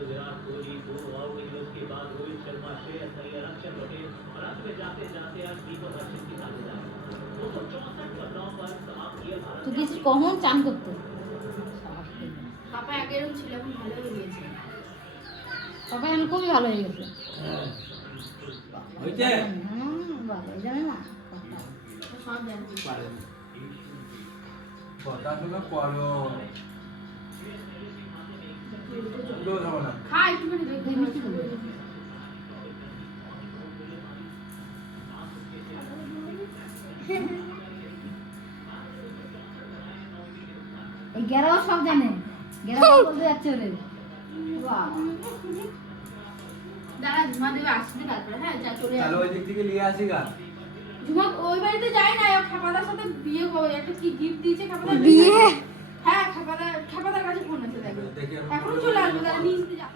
Virat Kohli 2 out हुए उसके बाद रोहित शर्मा श्रेयस अय्यर अक्षर पटेल और अंत में जाते जाते आज दीपक हर्षित की साझेदारी 264 रनों पर समाप्त किया भारत। তো কিছু কখন চান করতে পাপা আগেরও ছিল এখন ভালো হয়ে গেছে পাপা এখন খুবই ভালো হয়ে গেছে হইছে ভালো জানে না সব জানতে পারে কথা শোনা পড়ো দোষ হবে না খা একটুখানি তুই মিষ্টি খাবি এই গেরাও সব জানে গেরাও বলতে যাচ্ছে ওরে বাহ দাঁড়া ঝুমা দেবে আসবে তারপরে হ্যাঁ যা চলে তাহলে আসবে ওই দিক থেকে নিয়ে আসি গা ঝুমা ওই বাড়িতে যায় না ও খাপাদার সাথে বিয়ে হবে একটা কি গিফট দিয়েছে খাপাদার বিয়ে হ্যাঁ খাপাদার কাছে ফোন আছে দেখো এখন চলে আসবে তারা নিয়ে যা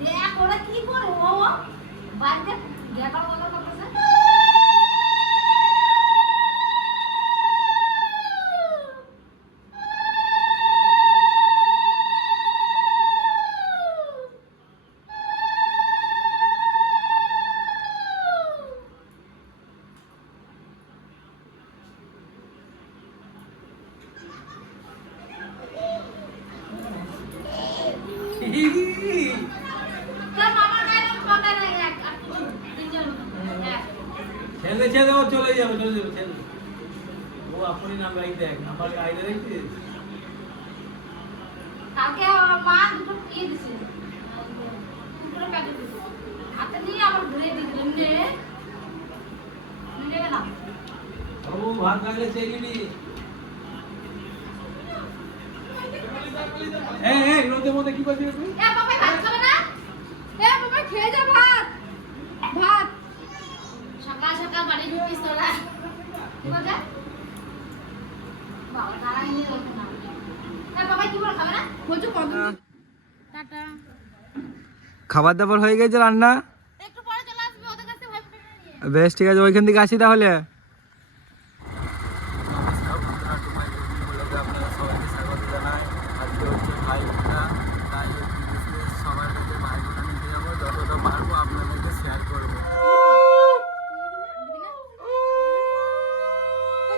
দেখ ওরা কি করে ও বাড়িতে গেরাও বলা করতেছে ছেলে ছেলে ও চলে যাবে ছেলে ও আপনি নাম গাই দেখ আমার গাইলে দেখছিস কালকে আমার মা দুটো দিয়ে দিছে দুটো প্যাকেট দিছে হাতে নিয়ে আবার ঘুরে দিল নেবে না ও ভাত গাইলে চেয়ে এই রোদের মধ্যে কি করছিস তুই এ বাবা ভাত খাবে না এ বাবা খেয়ে যা ভাত ভাত সকাল সকাল বাড়ি ঢুকিস তোরা কি বলছে বাবা দাঁড়াই নিয়ে বলছে না বাবা কি বলে খাবে না বলছো কত টাটা খাবার দাবার হয়ে গেছে রান্না একটু পরে চলে আসবে ওদের কাছে ভাই বেশ ঠিক আছে ওইখান থেকে আসি তাহলে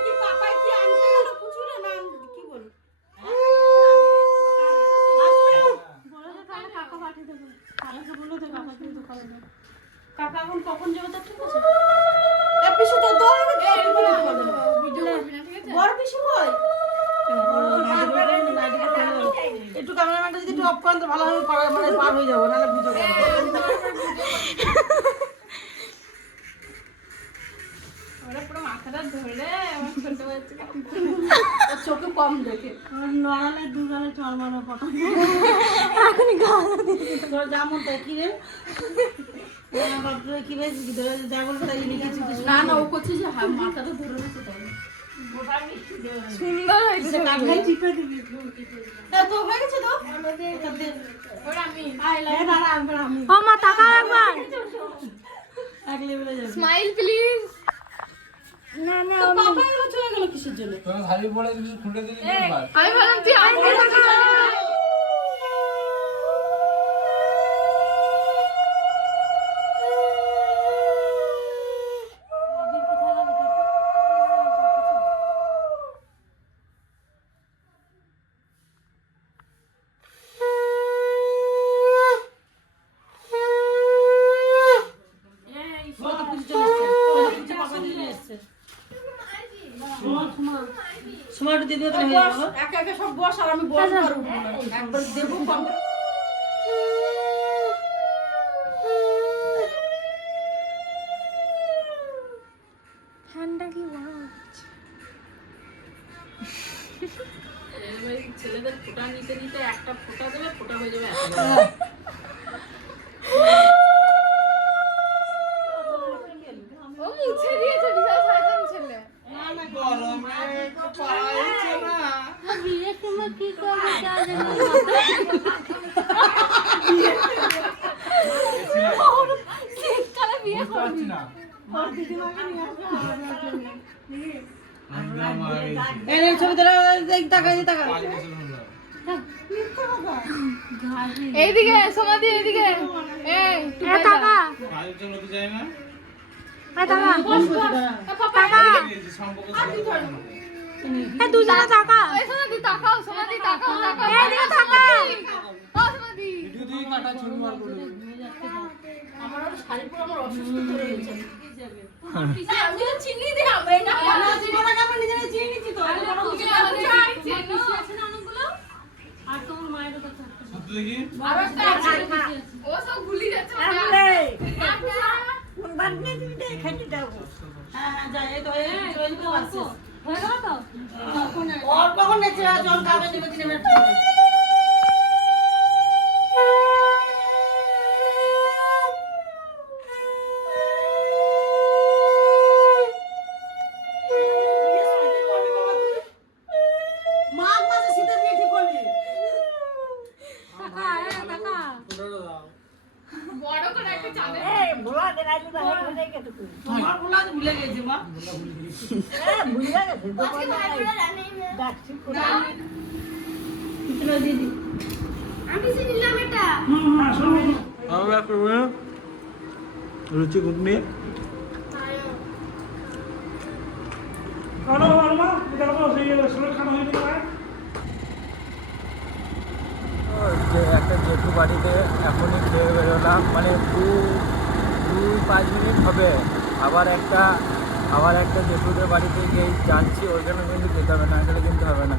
কি পাপাই কি আনতে গেল কিছু না না কি বল কাকা এখন কখন যাবে তা ঠিক আছে পিছু তো দৌড় বড় পিছু কই একটু ক্যামেরাম্যানটা যদি একটু অফ করেন তো ভালো হবে মানে পার হয়ে যাবো নাহলে বুঝো ওরা পুরো মাথাটা ধরে আমার শুনতে পাচ্ছি চোখে কম দেখে নড়ালে দুগালে চড় মারা ফটো এখনই গাল তোর যেমন তাই কি রে কি রে ধরে যা বলতে তাই লিখেছি না না ও করছে যে মাথাটা ধরে রেখেছে তাই সুন্দর হয়েছে কাটলাই চিপে দিবি তো হয়ে গেছে তো ওরা আমি আমি ও মা টাকা একবার এক লেভেলে যাবে স্মাইল প্লিজ না না পাপা এগুলো চলে গেল কিসের জন্য তোর ভারী পড়ে দিবি খুলে দিবি বাস আমি ভাবলাম তুই আমার সময় দিদি তো হয়ে যাবে একা একা সব বস আর আমি বস আর উঠবো না একবার দেবো কম ঠান্ডা কি বড় ছেলেদের ফোঁটা নিতে নিতে একটা ফোঁটা দেবে ফোঁটা হয়ে যাবে ও মুছে দিয়েছে বিশাল সাজান ছেলে গরমে পাইছে না বিয়ের সময় কি করবে পারছি না। ওর দিদিমাকে নিয়ে আসবে আমাদের জন্য। আমরা মারা গেছি। এই নে, ছবি তোলা, দেখ, তাকা, এই তাকা। 5 বছর হলো। মিথ্যা কথা। এইদিকে সমাধি এইদিকে এই এ টাকা 5 বছর হতে যায় না? এ টাকা এই যে সম্পর্ক ছিল না। এ দুজনে টাকা এই সমাধি তাকাও সমাধি তাকাও তাকাও এদিকে তাকা ও সমাধি ভিডিও দিয়ে কাটা ছবি মার করলো। আমার ওর শাড়ি পরে আমার অসুস্থ করে গেছে পিছে আমি তো চিনি দি হবে না আমরা জীবনে আমরা নিজেরাই চিনে নিচ্ছি তো। আরে বড় তুমি কিছু আমাদের না। পিছে পিসি আছে না অনেকগুলো? আর তোমার মায়ের কথা। সত্যি দেখি। আরো একটা আছে ও সব ভুলি যাচ্ছে কোন বার নিয়ে তুমি খেতে দাও। হ্যাঁ হ্যাঁ যাই, এই তো এই জল তো আছে। হয়ে গেল তো? ওর কখন নেচে জল খাবে দিবে 3 মিনিট পরে। মাঘ মাসে শীতের বিয়ে ঠিক করবি। টাকা এ টাকা বড় করে একটা চাঁদে তোমার বলা তো ভুলে গেছি মা। দিদি আমি চিনিলাম এটা আমরা করবো রুচি ঘুগনি যে একটা জেঠু বাড়িতে এখনই খেয়ে বেরোলাম, মানে 2-5 মিনিট হবে। আবার একটা জেঠুদের বাড়িতে গিয়ে যাচ্ছি, ওইখানে কিন্তু যেতে হবে না, গেলে কিন্তু হবে না।